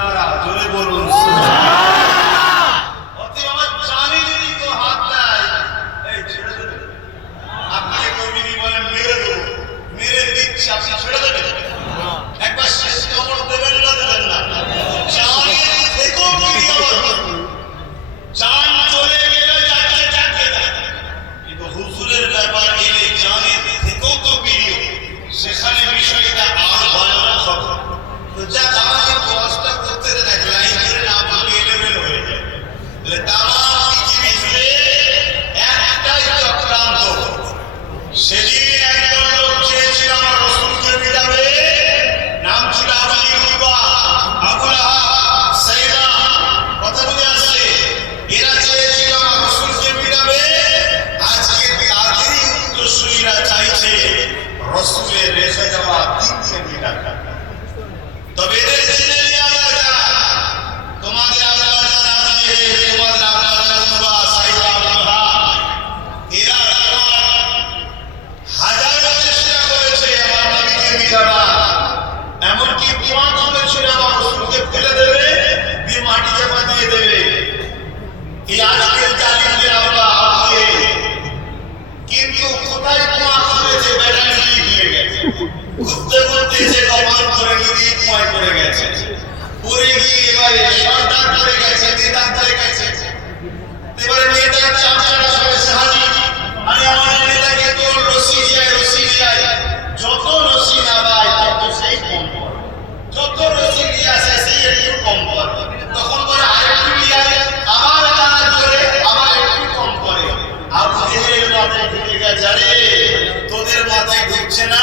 সিঙ্গারা জোরে বলুন গেছে পড়ে গিয়ে এবারে সরকার পড়ে গেছে নেতা পড়ে গেছে। এবারে নেতার চামচারা সবাই সাহায্য। আরে আমাদের নেতাকে তো রসি যায় রসি যায় যত রসি না পায়, তত সেই কম যত রসি দিয়ে আসে, সেই একটু কম পড়ে তখন করে আরেকটু নিয়ে আবার তারা ধরে, আবার একটু কম করে। আর তোদের মাথায় ঢুকে গেছে, আরে, তোদের মাথায় ঢুকছে না।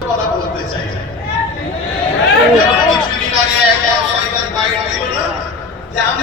কথা বলতে চাই। কিছুদিন আগে এক আমি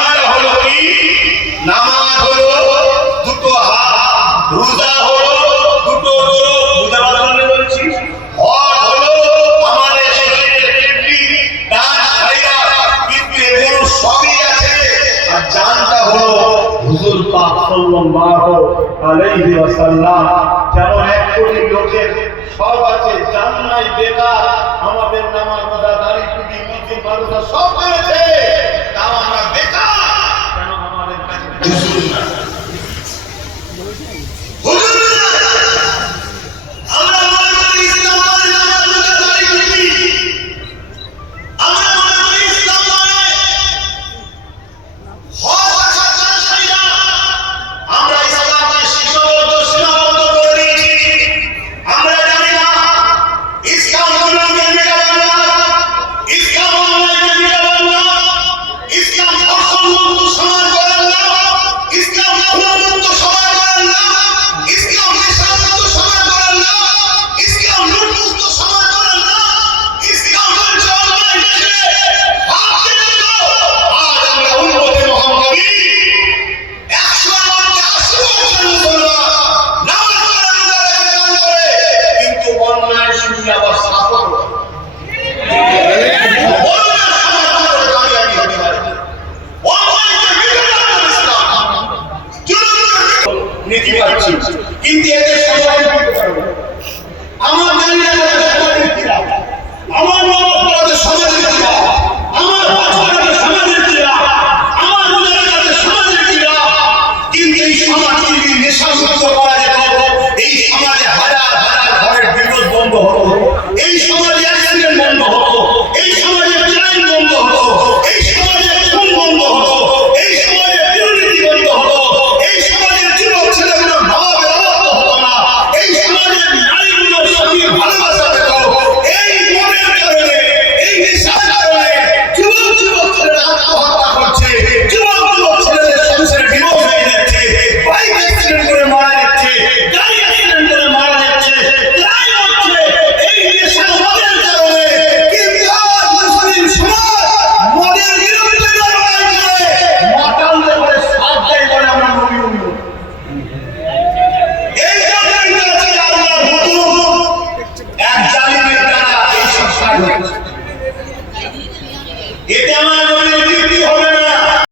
আলাইহি ওয়াসাল্লাম যেমন এক কোটি সব আছে জান্নাই বেকার আমাদের নামাজ দাঁড়ি সব পেয়েছে